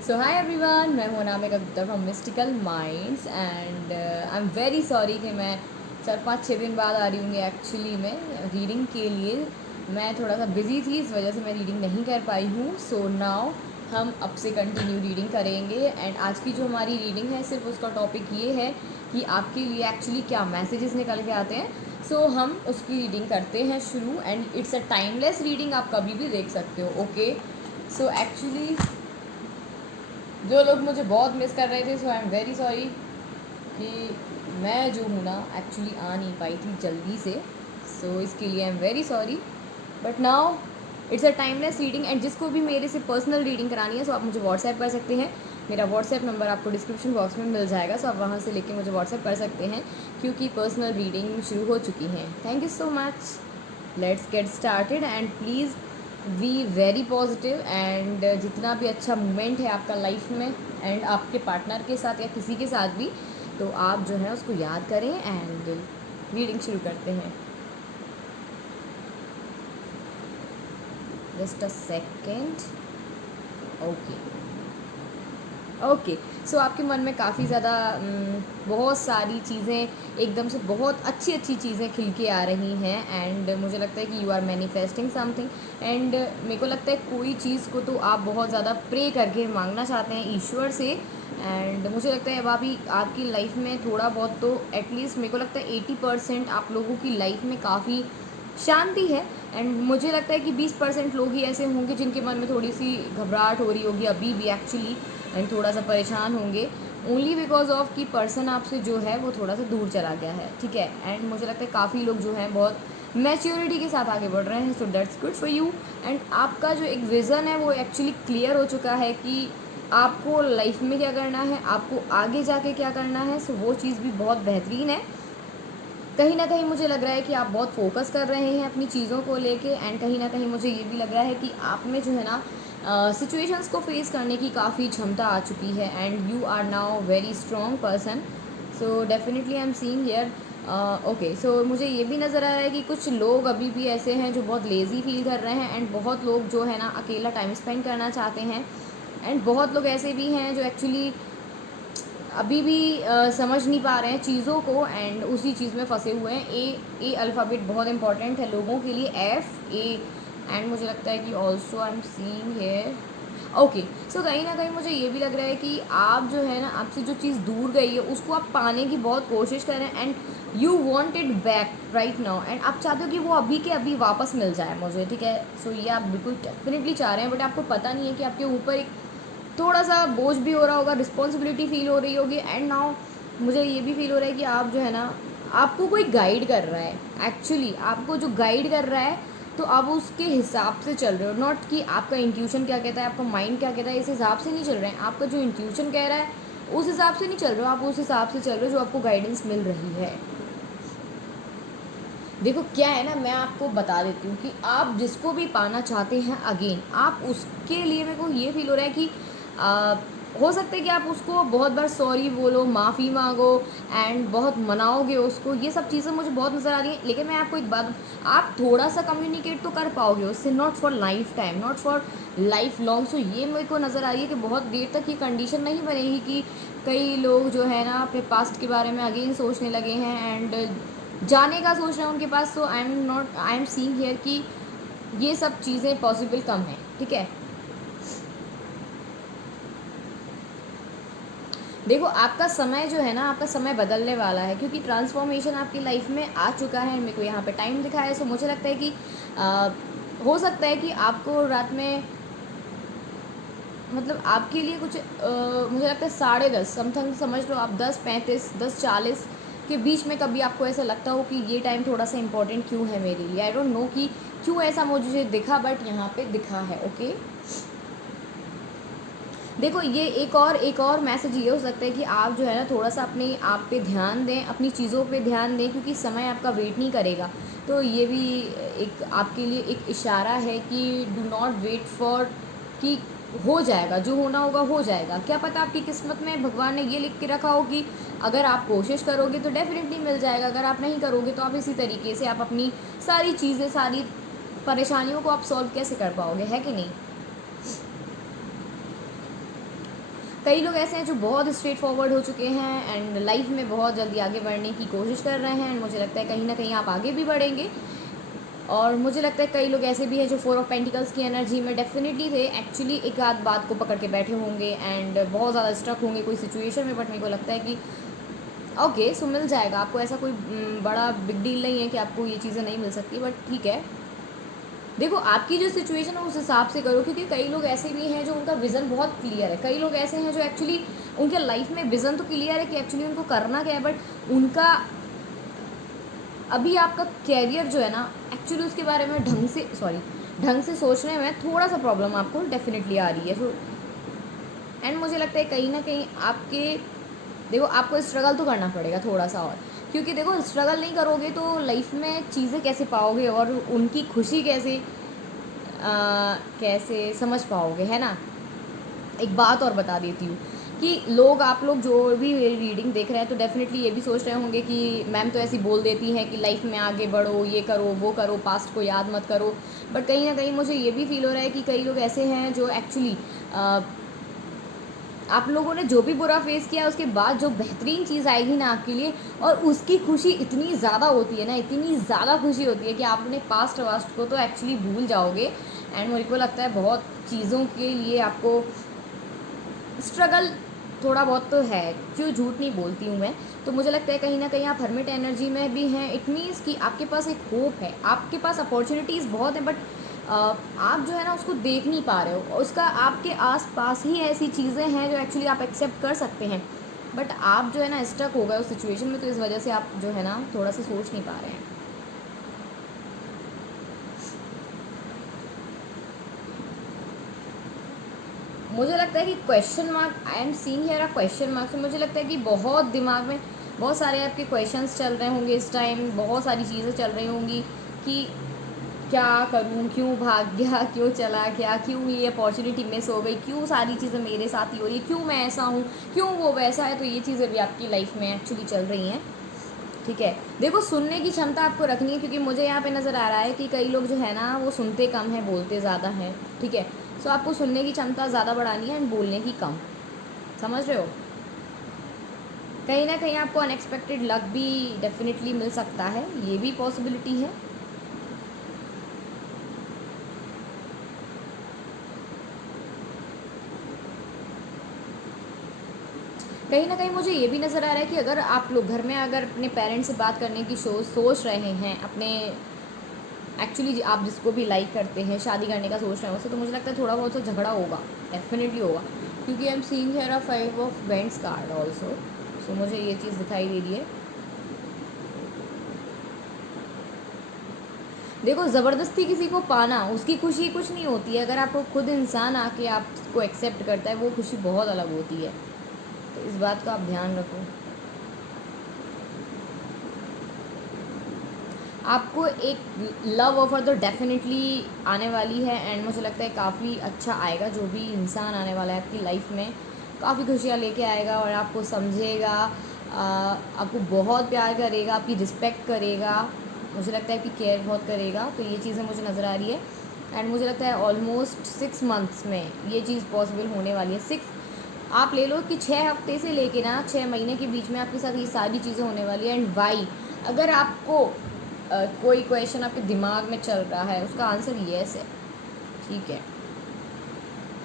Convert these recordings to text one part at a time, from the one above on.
सो hi everyone, मैं हूं Anamika Gupta from mystical minds and I am very sorry कि मैं 4-5-6 दिन बाद आ रही हूँ एक्चुअली में रीडिंग के लिए। मैं थोड़ा सा बिज़ी थी, इस वजह से मैं रीडिंग नहीं कर पाई हूँ। सो नाउ हम अब से कंटिन्यू रीडिंग करेंगे एंड आज की जो हमारी रीडिंग है सिर्फ उसका टॉपिक ये है कि आपके लिए एक्चुअली क्या मैसेजेस निकल के आते हैं। सो हम उसकी रीडिंग करते हैं शुरू and it's a timeless reading, आप कभी भी देख सकते हो। ओके, सो एक्चुअली जो लोग मुझे बहुत मिस कर रहे थे, सो आई एम वेरी सॉरी कि मैं जो हूँ ना एक्चुअली आ नहीं पाई थी जल्दी से। सो इसके लिए I am very sorry, but now it's a timeless reading and जिसको भी मेरे से पर्सनल रीडिंग करानी है सो आप मुझे व्हाट्सएप कर सकते हैं। मेरा व्हाट्सएप नंबर आपको डिस्क्रिप्शन बॉक्स में मिल जाएगा, सो आप वहाँ से लेके मुझे व्हाट्सएप कर सकते हैं क्योंकि पर्सनल रीडिंग शुरू हो चुकी है। Thank you so much, let's get started and please be very positive and जितना भी अच्छा मोमेंट है आपका लाइफ में एंड आपके पार्टनर के साथ या किसी के साथ भी, तो आप जो है उसको याद करें एंड रीडिंग शुरू करते हैं। Just a second. ओके, सो आपके मन में काफ़ी ज़्यादा बहुत सारी चीज़ें एकदम से बहुत अच्छी अच्छी चीज़ें खिल के आ रही हैं एंड मुझे लगता है कि you are manifesting something and मेरे को लगता है कोई चीज़ को तो आप बहुत ज़्यादा प्रे करके मांगना चाहते हैं ईश्वर से एंड मुझे लगता है अब अभी आपकी लाइफ में थोड़ा बहुत तो एटलीस्ट मेरे को लगता है 80% आप लोगों की लाइफ में काफ़ी शांति है एंड मुझे लगता है कि 20% लोग ही ऐसे होंगे जिनके मन में थोड़ी सी घबराहट हो रही होगी अभी भी एक्चुअली एंड थोड़ा सा परेशान होंगे ओनली बिकॉज ऑफ कि पर्सन आपसे जो है वो थोड़ा सा दूर चला गया है, ठीक है। एंड मुझे लगता है काफ़ी लोग जो हैं बहुत मैच्योरिटी के साथ आगे बढ़ रहे हैं, so that's good for you and आपका जो एक विज़न है वो एक्चुअली क्लियर हो चुका है कि आपको लाइफ में क्या करना है, आपको आगे जाके क्या करना है। सो वो चीज़ भी बहुत बेहतरीन है। कहीं ना कहीं मुझे लग रहा है कि आप बहुत फोकस कर रहे हैं अपनी चीज़ों को लेके एंड कहीं ना कहीं मुझे ये भी लग रहा है कि आप में जो है ना सिचुएशंस को फेस करने की काफ़ी क्षमता आ चुकी है and you are now very strong person. So definitely I am seeing here. Okay, so मुझे ये भी नज़र आ रहा है कि कुछ लोग अभी भी ऐसे हैं जो बहुत लेज़ी फील कर रहे हैं एंड बहुत लोग जो है ना अकेला टाइम स्पेंड करना चाहते हैं एंड बहुत लोग ऐसे भी हैं जो एक्चुअली अभी भी समझ नहीं पा रहे हैं चीज़ों को एंड उसी चीज़ में फंसे हुए हैं। ए अल्फ़ाबेट बहुत इंपॉर्टेंट है लोगों के लिए, एफ ए एंड मुझे लगता है कि also I am seeing here. Okay, so कहीं ना कहीं मुझे ये भी लग रहा है कि आप जो है ना आपसे जो चीज़ दूर गई है उसको आप पाने की बहुत कोशिश कर रहे हैं and you want it back right now and आप चाहते हो कि वो अभी के अभी वापस मिल जाए मुझे, ठीक है। सो ये आप बिल्कुल डेफिनेटली चाह रहे हैं बट आपको पता नहीं है कि आपके ऊपर एक थोड़ा सा बोझ भी हो रहा होगा, रिस्पॉन्सिबिलिटी फील हो रही होगी एंड नाउ मुझे ये भी फील हो रहा है कि आप जो है ना आपको कोई गाइड कर रहा है, एक्चुअली आपको जो गाइड कर रहा है तो आप उसके हिसाब से चल रहे हो, नॉट कि आपका इंट्यूशन क्या कहता है, आपका माइंड क्या कहता है, इस हिसाब से नहीं चल रहे हैं। आपका जो इंट्यूशन कह रहा है उस हिसाब से नहीं चल रहे हो, आप उस हिसाब से चल रहे हो जो आपको गाइडेंस मिल रही है। देखो क्या है ना, मैं आपको बता देती हूँ कि आप जिसको भी पाना चाहते हैं अगेन आप उसके लिए, मेरे को ये फील हो रहा है कि आ, हो सकता है कि आप उसको बहुत बार सॉरी बोलो, माफ़ी मांगो एंड बहुत मनाओगे उसको, ये सब चीज़ें मुझे बहुत नज़र आ रही हैं। लेकिन मैं आपको एक बात, आप थोड़ा सा कम्युनिकेट तो कर पाओगे उससे, not for life time, not for life long. So ये मेरे को नज़र आ रही है कि बहुत देर तक ये कंडीशन नहीं बनेगी कि कई लोग जो है ना अपने पास्ट के बारे में अगेन सोचने लगे हैं एंड जाने का सोच रहे हैं उनके पास। सो आई एम सीइंग हियर कि ये सब चीज़ें पॉसिबल कम है, ठीक है। देखो आपका समय जो है ना, आपका समय बदलने वाला है क्योंकि ट्रांसफॉर्मेशन आपकी लाइफ में आ चुका है। मेरे को यहाँ पे टाइम दिखा है, सो मुझे लगता है कि हो सकता है कि आपको रात में मतलब आपके लिए कुछ मुझे लगता है 10:30 समथिंग समझ लो आप, 10:35 10:40 के बीच में कभी आपको ऐसा लगता हो कि ये टाइम थोड़ा सा इंपॉर्टेंट क्यों है मेरे लिए। आई डोंट नो कि क्यों ऐसा मुझे दिखा बट यहाँ पे दिखा है। ओके, देखो ये एक और मैसेज ये हो सकता है कि आप जो है ना थोड़ा सा अपने आप पे ध्यान दें, अपनी चीज़ों पे ध्यान दें क्योंकि समय आपका वेट नहीं करेगा। तो ये भी एक आपके लिए एक इशारा है कि डू नॉट वेट फॉर कि हो जाएगा, जो होना होगा हो जाएगा। क्या पता आपकी किस्मत में भगवान ने ये लिख के रखा हो कि अगर आप कोशिश करोगे तो डेफिनेटली मिल जाएगा, अगर आप नहीं करोगे तो आप इसी तरीके से आप अपनी सारी चीज़ें, सारी परेशानियों को आप सॉल्व कैसे कर पाओगे, है कि नहीं। कई लोग ऐसे हैं जो बहुत स्ट्रेट फॉरवर्ड हो चुके हैं एंड लाइफ में बहुत जल्दी आगे बढ़ने की कोशिश कर रहे हैं, एंड मुझे लगता है कहीं ना कहीं आप आगे भी बढ़ेंगे। और मुझे लगता है कई लोग ऐसे भी हैं जो 4 ऑफ पेंटिकल्स की एनर्जी में डेफिनेटली थे, एक्चुअली एक आध बात को पकड़ के बैठे होंगे एंड बहुत ज़्यादा स्ट्रक होंगे कोई सिचुएशन में, बट मेरे को लगता है कि ओके सो मिल जाएगा आपको। ऐसा कोई बड़ा बिग डील नहीं है कि आपको ये चीज़ें नहीं मिल सकती, बट ठीक है, देखो आपकी जो सिचुएशन है उस हिसाब से करो, क्योंकि कई लोग ऐसे भी हैं जो उनका विज़न बहुत क्लियर है। कई लोग ऐसे हैं जो एक्चुअली उनके लाइफ में विज़न तो क्लियर है कि एक्चुअली उनको करना क्या है, बट उनका अभी आपका कैरियर जो है ना, एक्चुअली उसके बारे में ढंग से सोचने में थोड़ा सा प्रॉब्लम आपको डेफिनेटली आ रही है। सो एंड मुझे लगता है कहीं ना कहीं आपके, देखो आपको स्ट्रगल तो करना पड़ेगा थोड़ा सा और, क्योंकि देखो स्ट्रगल नहीं करोगे तो लाइफ में चीज़ें कैसे पाओगे और उनकी खुशी कैसे समझ पाओगे, है ना। एक बात और बता देती हूँ कि आप लोग जो भी रीडिंग देख रहे हैं तो डेफिनेटली ये भी सोच रहे होंगे कि मैम तो ऐसी बोल देती हैं कि लाइफ में आगे बढ़ो, ये करो वो करो, पास्ट को याद मत करो, बट कहीं ना कहीं मुझे ये भी फील हो रहा है कि कई लोग ऐसे हैं जो एक्चुअली आप लोगों ने जो भी बुरा फेस किया उसके बाद जो बेहतरीन चीज़ आएगी ना आपके लिए, और उसकी खुशी इतनी ज़्यादा होती है ना, इतनी ज़्यादा खुशी होती है कि आप अपने पास्ट वास्ट को तो एक्चुअली भूल जाओगे। एंड मेरे को लगता है बहुत चीज़ों के लिए आपको स्ट्रगल थोड़ा बहुत तो है, क्यों झूठ नहीं बोलती हूँ मैं। तो मुझे लगता है कहीं ना कहीं आप हर्मिट एनर्जी में भी हैं, इट मीन्स कि आपके पास एक होप है, आपके पास अपॉर्चुनिटीज़ बहुत हैं, बट आप जो है ना उसको देख नहीं पा रहे हो। उसका आपके आस पास ही ऐसी चीज़ें हैं जो एक्चुअली आप एक्सेप्ट कर सकते हैं, बट आप जो है ना स्टक हो गए उस सिचुएशन में, तो इस वजह से आप जो है ना थोड़ा सा सोच नहीं पा रहे हैं। मुझे लगता है कि question mark, I am seeing here a question mark, तो मुझे लगता है कि बहुत दिमाग में बहुत सारे आपके क्वेश्चंस चल रहे होंगे इस टाइम, बहुत सारी चीज़ें चल रही होंगी कि क्या करूं, क्यों भाग गया, क्यों चला गया, क्यों ये अपॉर्चुनिटी मिस हो गई, क्यों सारी चीज़ें मेरे साथ ही हो रही है, क्यों मैं ऐसा हूँ, क्यों वो वैसा है। तो ये चीज़ें भी आपकी लाइफ में एक्चुअली चल रही हैं, ठीक है। देखो सुनने की क्षमता आपको रखनी है, क्योंकि मुझे यहाँ पे नज़र आ रहा है कि कई लोग जो है ना वो सुनते कम है बोलते ज़्यादा हैं, ठीक है। सो आपको सुनने की क्षमता ज़्यादा बढ़ानी है एंड बोलने की कम, समझ रहे हो। कहीं ना कहीं आपको अनएक्सपेक्टेड लक भी डेफिनेटली मिल सकता है, ये भी पॉसिबिलिटी है। कहीं ना कहीं मुझे ये भी नज़र आ रहा है कि अगर आप लोग घर में अगर अपने पेरेंट्स से बात करने की सोच रहे हैं, अपने एक्चुअली आप जिसको भी लाइक करते हैं शादी करने का सोच रहे हैं उससे, तो मुझे लगता है थोड़ा बहुत सा झगड़ा होगा, डेफिनेटली होगा, क्योंकि I am seeing here a 5 of wands card also. So मुझे ये चीज़ दिखाई दे रही है। देखो ज़बरदस्ती किसी को पाना उसकी खुशी कुछ नहीं होती है, अगर आपको खुद इंसान आके आपको एक्सेप्ट करता है वो खुशी बहुत अलग होती है, तो इस बात का आप ध्यान रखो। आपको एक लव ऑफर तो डेफिनेटली आने वाली है एंड मुझे लगता है काफ़ी अच्छा आएगा। जो भी इंसान आने वाला है आपकी लाइफ में काफ़ी खुशियाँ लेके आएगा और आपको समझेगा, आपको बहुत प्यार करेगा, आपकी रिस्पेक्ट करेगा, मुझे लगता है कि केयर बहुत करेगा। तो ये चीज़ें मुझे नज़र आ रही है एंड मुझे लगता है ऑलमोस्ट 6 मंथ्स में ये चीज़ पॉसिबल होने वाली है। 6 आप ले लो कि 6 हफ्ते से लेके ना 6 महीने के बीच में आपके साथ ये सारी चीज़ें होने वाली है। एंड वाई, अगर आपको कोई क्वेश्चन आपके दिमाग में चल रहा है उसका आंसर येस है, ठीक है।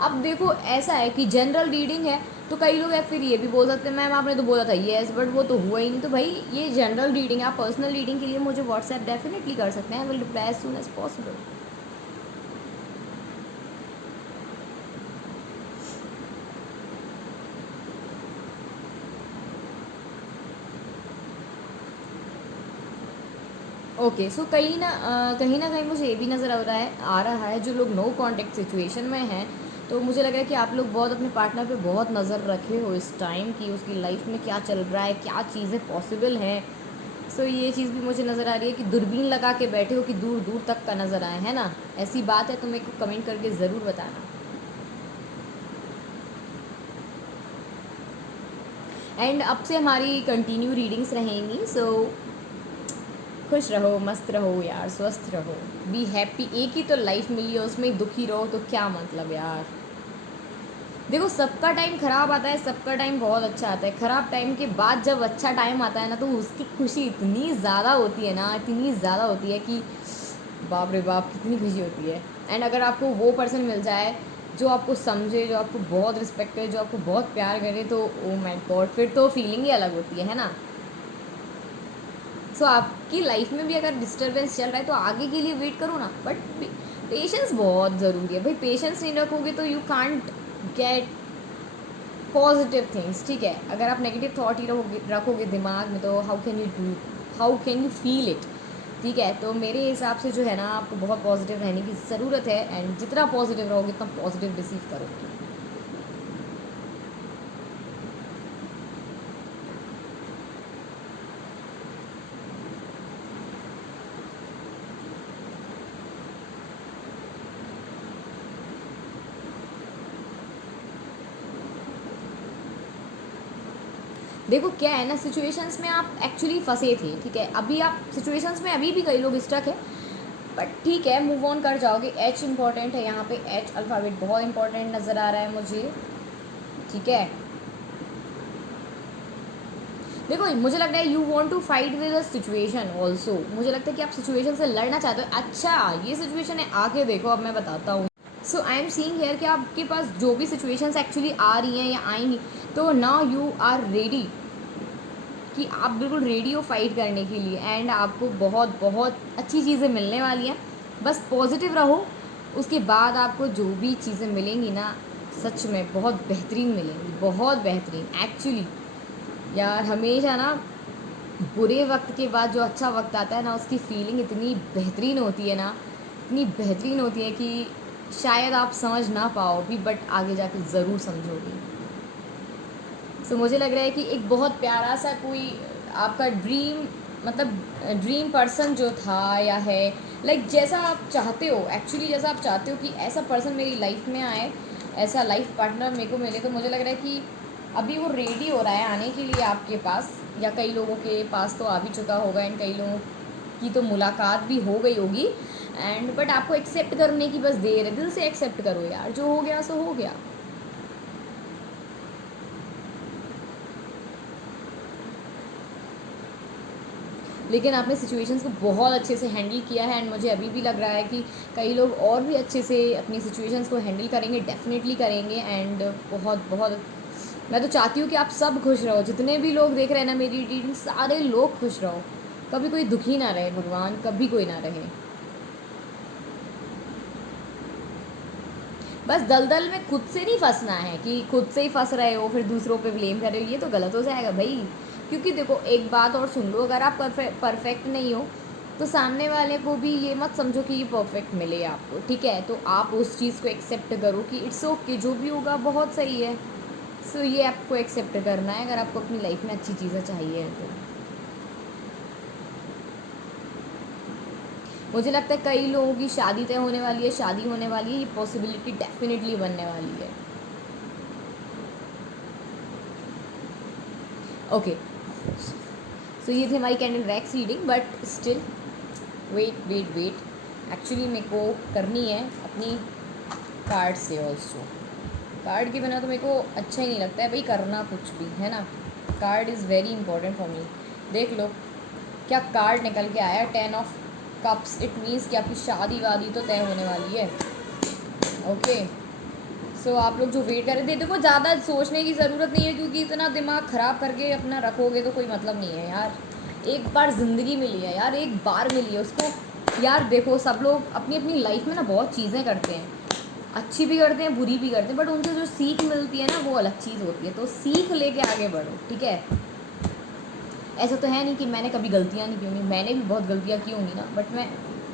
अब देखो ऐसा है कि जनरल रीडिंग है तो कई लोग है फिर ये भी बोल सकते हैं मैम आपने तो बोला था येस बट वो तो हुआ ही नहीं। तो भाई ये जनरल रीडिंग है, आप पर्सनल रीडिंग के लिए मुझे व्हाट्सएप डेफिनेटली कर सकते हैं, I will reply as soon as possible. Okay so कहीं ना कहीं मुझे ये भी नज़र आ रहा है जो लोग नो कांटेक्ट सिचुएशन में हैं, तो मुझे लग रहा है कि आप लोग बहुत अपने पार्टनर पे बहुत नज़र रखे हो इस टाइम कि उसकी लाइफ में क्या चल रहा है, क्या चीज़ें पॉसिबल हैं। सो ये चीज़ भी मुझे नज़र आ रही है कि दूरबीन लगा के बैठे हो कि दूर दूर तक का नज़र आए, है ना। ऐसी बात है तो मेरे को कमेंट करके ज़रूर बताना। एंड अब से हमारी कंटिन्यू रीडिंग्स रहेंगी। सो खुश रहो, मस्त रहो यार, स्वस्थ रहो, बी हैप्पी। एक ही तो लाइफ मिली है उसमें दुखी रहो तो क्या मतलब यार। देखो सबका टाइम ख़राब आता है, सबका टाइम बहुत अच्छा आता है। ख़राब टाइम के बाद जब अच्छा टाइम आता है ना, तो उसकी खुशी इतनी ज़्यादा होती है ना, इतनी ज़्यादा होती है कि बाप रे बाप कितनी खुशी होती है। एंड अगर आपको वो पर्सन मिल जाए जो आपको समझे, जो आपको बहुत रिस्पेक्ट करे, जो आपको बहुत प्यार करे, तो ओ माय गॉड, फिर तो फीलिंग ही अलग होती है ना। सो आपकी लाइफ में भी अगर डिस्टर्बेंस चल रहा है तो आगे के लिए वेट करो ना, बट पेशेंस बहुत ज़रूरी है भाई। पेशेंस नहीं रखोगे तो you can't get positive things, ठीक है। अगर आप नेगेटिव थॉट ही रखोगे दिमाग में, तो how can you feel it, ठीक है। तो मेरे हिसाब से जो है ना, आपको बहुत पॉजिटिव रहने की ज़रूरत है, एंड जितना पॉजिटिव रहोगे उतना पॉजिटिव रिसीव करोगे। देखो क्या है ना, सिचुएशंस में आप एक्चुअली फंसे थे, ठीक है। अभी आप सिचुएशंस में अभी भी कई लोग स्टक है, बट ठीक है, मूव ऑन कर जाओगे। एच इंपॉर्टेंट है यहाँ पे, एच अल्फ़ाबेट बहुत इंपॉर्टेंट नज़र आ रहा है मुझे, ठीक है। देखो मुझे लग रहा है you want to fight with a situation also. मुझे लगता है कि आप सिचुएशन से लड़ना चाहते हो। अच्छा ये सिचुएशन है, आके देखो अब मैं बताता हूँ। सो आई एम सीइंग हियर कि आपके पास जो भी सिचुएशंस एक्चुअली आ रही हैं या आएंगी, तो नाउ यू आर रेडी, कि आप बिल्कुल रेडी हो फाइट करने के लिए, एंड आपको बहुत बहुत अच्छी चीज़ें मिलने वाली हैं। बस पॉजिटिव रहो, उसके बाद आपको जो भी चीज़ें मिलेंगी ना, सच में बहुत बेहतरीन मिलेंगी, बहुत बेहतरीन एक्चुअली। यार हमेशा ना बुरे वक्त के बाद जो अच्छा वक्त आता है ना, उसकी फीलिंग इतनी बेहतरीन होती है ना, इतनी बेहतरीन होती है कि शायद आप समझ ना पाओ भी, बट आगे जाके ज़रूर समझोगे। सो मुझे लग रहा है कि एक बहुत प्यारा सा कोई आपका ड्रीम, मतलब ड्रीम पर्सन जो था या है, लाइक जैसा आप चाहते हो एक्चुअली, जैसा आप चाहते हो कि ऐसा पर्सन मेरी लाइफ में आए, ऐसा लाइफ पार्टनर मेरे को मिले, तो मुझे लग रहा है कि अभी वो रेडी हो रहा है आने के लिए आपके पास, या कई लोगों के पास तो आ भी चुका होगा, एंड कई लोगों की तो मुलाकात भी हो गई होगी। एंड बट आपको एक्सेप्ट करने की बस देर है, दिल से एक्सेप्ट करो यार, जो हो गया सो हो गया। लेकिन आपने सिचुएशंस को बहुत अच्छे से हैंडल किया है, एंड मुझे अभी भी लग रहा है कि कई लोग और भी अच्छे से अपनी सिचुएशंस को हैंडल करेंगे, डेफिनेटली करेंगे। एंड बहुत बहुत मैं तो चाहती हूँ कि आप सब खुश रहो, जितने भी लोग देख रहे हैं ना मेरी रीडिंग, सारे लोग खुश रहो, कभी कोई दुखी ना रहे, भगवान कभी कोई ना रहे। बस दलदल में खुद से नहीं फंसना है, कि खुद से ही फंस रहे हो फिर दूसरों पे ब्लेम कर रहे हो, ये तो गलत हो जाएगा भाई। क्योंकि देखो एक बात और सुन लो, अगर आप परफेक्ट नहीं हो, तो सामने वाले को भी ये मत समझो कि ये परफेक्ट मिले आपको, ठीक है। तो आप उस चीज़ को एक्सेप्ट करो कि इट्स ओके, जो भी होगा बहुत सही है। सो ये आपको एक्सेप्ट करना है, अगर आपको अपनी लाइफ में अच्छी चीज़ें चाहिए तो। मुझे लगता है कई लोगों की शादी तय होने वाली है, शादी होने वाली है, ये पॉसिबिलिटी डेफिनेटली बनने वाली है। ओके, सो ये थी हमारी candle wax reading, but still wait wait wait, actually मेरे को करनी है अपनी कार्ड से ऑल्सो। कार्ड के बिना तो मेरे को अच्छा ही नहीं लगता है भाई करना कुछ भी, है ना। Card is very important for me. देख लो क्या कार्ड निकल के आया, 10 ऑफ कप्स। इट मीन्स कि आपकी शादी वादी तो तय होने वाली है। ओके, सो आप लोग जो वेट कर रहे थे, देखो ज़्यादा सोचने की ज़रूरत नहीं है, क्योंकि इतना दिमाग ख़राब करके अपना रखोगे तो कोई मतलब नहीं है यार। एक बार ज़िंदगी मिली है यार, एक बार मिली है उसको। यार देखो सब लोग अपनी अपनी लाइफ में ना बहुत चीज़ें करते हैं, अच्छी भी करते हैं बुरी भी करते हैं, बट उनसे जो सीख मिलती है ना वो अलग चीज़ होती है। तो सीख लेके आगे बढ़ो, ठीक है। ऐसा तो है नहीं कि मैंने कभी गलतियाँ नहीं की होंगी, मैंने भी बहुत गलतियाँ की होंगी ना, बट मैं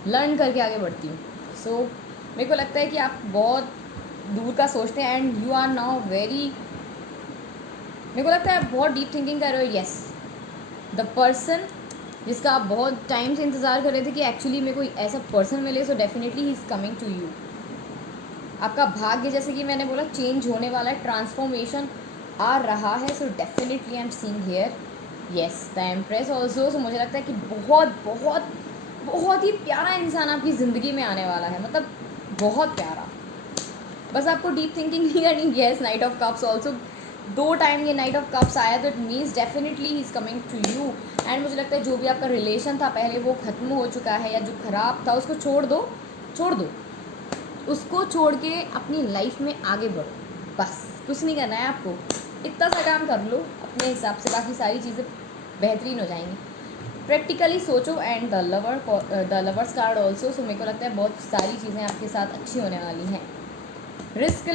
लर्न करके आगे बढ़ती हूँ। सो मेरे को लगता है कि आप बहुत दूर का सोचते हैं, and you are now very, मेरे को लगता है आप बहुत डीप थिंकिंग कर रहे हो। येस, द पर्सन जिसका आप बहुत टाइम से इंतज़ार कर रहे थे कि एक्चुअली मेरे को ऐसा पर्सन मिले, so definitely he is coming to you. आपका भाग्य जैसे कि मैंने बोला चेंज होने वाला है, ट्रांसफॉर्मेशन आ रहा है। So definitely I am seeing here yes the empress also. So मुझे लगता है कि बहुत बहुत बहुत ही प्यारा इंसान आपकी ज़िंदगी में आने वाला है, मतलब बहुत प्यारा। बस आपको डीप थिंकिंग नहीं करनी। Yes, knight of cups also 2 time ये नाइट ऑफ कप्स आया, तो it means definitely he is coming to you. And मुझे लगता है जो भी आपका रिलेशन था पहले वो ख़त्म हो चुका है, या जो ख़राब था उसको छोड़ दो, छोड़ दो उसको, छोड़ के अपनी लाइफ में आगे बढ़ो। बस कुछ नहीं करना है आपको, इतना सा काम कर लो अपने हिसाब से, बाकी सारी चीज़ें बेहतरीन हो जाएंगी। प्रैक्टिकली सोचो। And the lovers card also, so मेरे को लगता है बहुत सारी चीज़ें आपके साथ अच्छी होने वाली हैं। रिस्क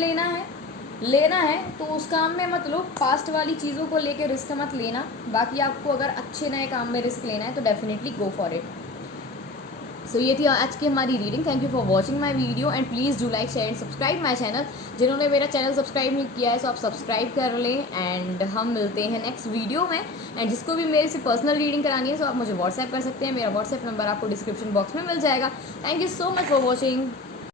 लेना है तो उस काम में मत लो, पास्ट वाली चीज़ों को लेके रिस्क मत लेना। बाकी आपको अगर अच्छे नए काम में रिस्क लेना है तो डेफिनेटली गो फॉर इट। सो ये थी आज की हमारी reading. Thank you for watching my video and please do like share and subscribe my channel. जिन्होंने मेरा चैनल सब्सक्राइब नहीं किया है सो आप सब्सक्राइब कर लें। एंड हम मिलते हैं नेक्स्ट वीडियो में। एंड जिसको भी मेरे से पर्सनल रीडिंग करानी है सो आप मुझे व्हाट्सएप कर सकते हैं। मेरा व्हाट्सएप नंबर आपको डिस्क्रिप्शन बॉक्स में मिल जाएगा। Thank you so much for watching.